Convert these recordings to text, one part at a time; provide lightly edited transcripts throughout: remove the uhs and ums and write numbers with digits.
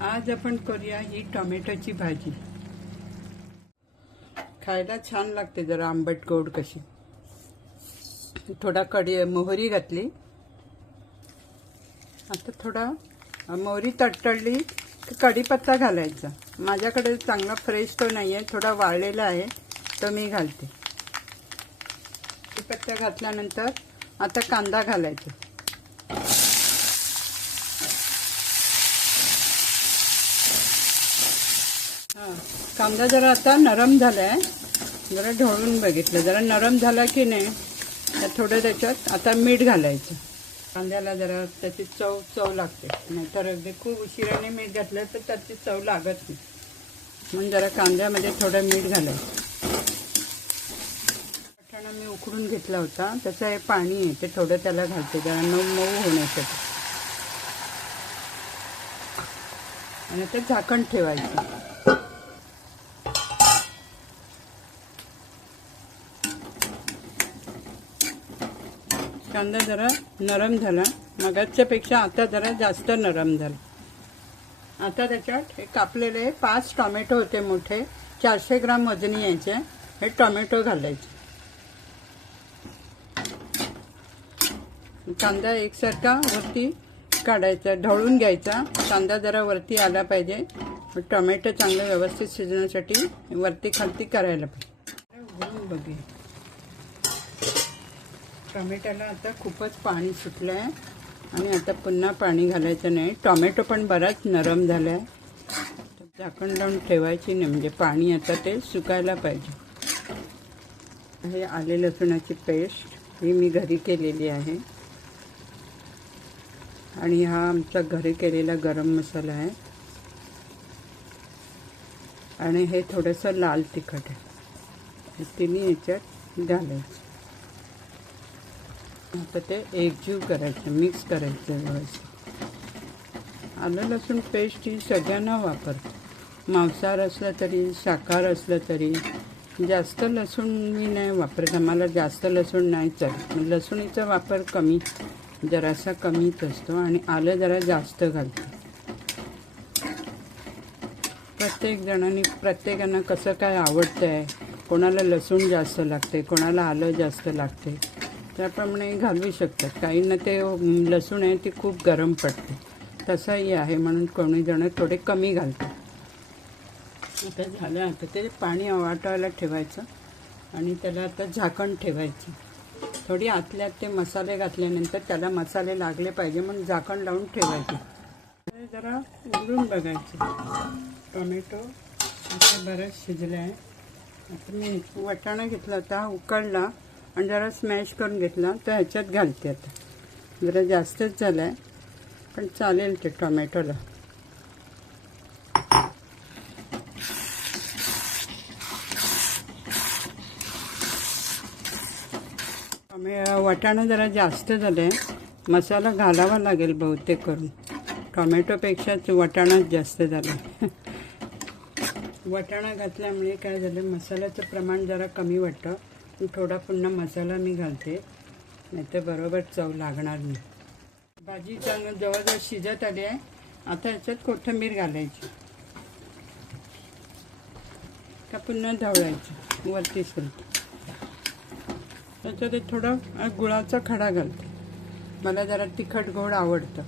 आज आपण करूया ही टोमॅटोची भाजी। खायला छान लागते, जरा आंबट गोड कशी। थोडा मोहरी घातली। आता थोडा मोहरी तडतडली की कढीपत्ता घालायचा। माझ्याकडे चांगला फ्रेश तो नाही आहे, थोडा वाळलेला आहे तो मी घालते। कढीपत्ता घातल्यानंतर आता कांदा घालायचा। कांदा जरा आता नरम झालाय, जरा ढवळून बघितलं, जरा नरम झाला की नाही तर थोडं त्याच्यात आता मीठ घालायचं। कांद्याला जरा त्याची चव लागते, नाहीतर अगदी खूप उशिराने मीठ घातलं तर त्याची चव लागत नाही, म्हणून जरा कांद्यामध्ये थोडं मीठ घालायचं। वाटाणा मी उकडून घेतला होता, त्याचं हे पाणी आहे ते थोडं त्याला घालते, जरा मऊ होण्यासाठी। आणि ते झाकण ठेवायचं। कांदा जरा नरम झाला, मगाच्यापेक्षा आता जरा जास्त नरम झाला। आता त्याच्यात हे कापलेले 5 टोमॅटो होते मोठे, 400 ग्राम वजनी यायचे, हे टोमॅटो घालायचे। कांदा एकसारखा वरती काढायचा, ढवळून घ्यायचा। कांदा जरा वरती आला पाहिजे, टोमॅटो चांगलं व्यवस्थित शिजण्यासाठी वरती खालती करायला पाहिजे। बघूया, टोमॅटोला आता खूपच पाणी सुटलं आहे आणि आता पुन्हा पाणी घालायचं नाही। टोमॅटो पण बराच नरम झाला आहे, झाकण लावून ठेवायची नाही, म्हणजे पाणी आता ते सुकायला पाहिजे। हे आले लसूणाची पेस्ट ही मी घरी केलेली आहे, आणि हा आमचा घरी केलेला गरम मसाला आहे, आणि हे थोडंसं लाल तिखट आहे, हे तिन्ही याच्यात घालायचं। आता ते एकजीव करायचं, मिक्स करायचं व्यवस्थित। आलं लसूण पेस्ट ही सगळ्यांना वापरतो, मांसाहार असलं तरी शाकाहार असलं तरी। जास्त लसूण मी नाही वापरत, आम्हाला जास्त लसूण नाही चालत, लसूणीचा वापर कमी, जरासा कमीच असतो, आणि आलं जरा जास्त घालतो। प्रत्येकांना कसं काय आवडतंय, कोणाला लसूण जास्त लागते, कोणाला आलं जास्त लागते, त्याप्रमाणे घालू शकतात। काहींना ते लसूण आहे ती खूप गरम पडते, तसंही आहे, म्हणून कोणी जण थोडे कमी घालतात। आता झालं, आता ते पाणी आटायला ठेवायचं आणि त्याला आता झाकण ठेवायचं। थोडी आतल्यात ते मसाले घातल्यानंतर त्याला मसाले लागले पाहिजे म्हणून झाकण लावून ठेवायचे। जरा उघडून बघायचं, टोमॅटो आता बरंच शिजलं आहे। आता मी वाटाणा घेतला होता, उकळला आणि जरा स्मॅश करून घेतला, तर ह्याच्यात घालते। आता जरा जास्तच झालं आहे, पण चालेल ते टोमॅटोला। वाटाणा जरा जास्त झालं आहे, मसाला घालावा लागेल बहुतेक करून, टोमॅटोपेक्षाच वाटाणाच जास्त झाला। वाटाणा घातल्यामुळे काय झालं, मसाल्याचं प्रमाण जरा कमी वाटतं, थोडा पुन्हा मसाला मी घालते, नाहीतर बरोबर चव लागणार नाही। भाजी जवळजवळ शिजत आली आहे, आता याच्यात कोथिंबीर घालायची का पुन्हा ढवळायची वरती सुलटी। त्याच्यात थोडा गुळाचा खडा घालते, मला जरा तिखट गोड आवडतं।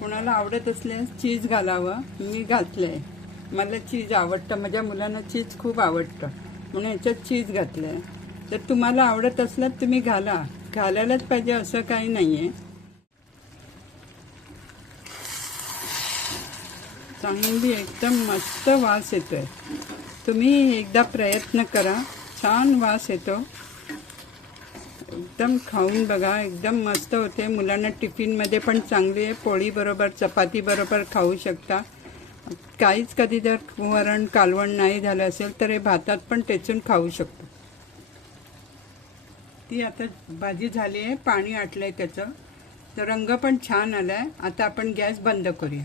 कोणाला आवडत असल्यास चीज घालावं, मी घातलंय, मला चीज आवडतं, माझ्या मुलांना चीज खूप आवडतं म्हणून याच्यात चीज घातलंय। तर तुम्हाला आवडत असलं तुम्ही घालायलाच पाहिजे असं काही नाही आहे। चांगली एकदम मस्त वास येतोय, तुम्ही एकदा प्रयत्न करा, छान वास येतो, एकदम खाऊन बघा, एकदम मस्त होते। मुलांना टिफिनमध्ये पण चांगली आहे, पोळी बरोबर चपाती बरोबर खाऊ शकता। काहीच कधी जर वरण कालवण नाही झालं असेल तर हे भातात पण टेचून खाऊ शकतो। ती आता भाजी झाली आहे, पाणी आटलंय त्याचं, तर रंग पण छान आलाय। आता आपण गॅस बंद करूया।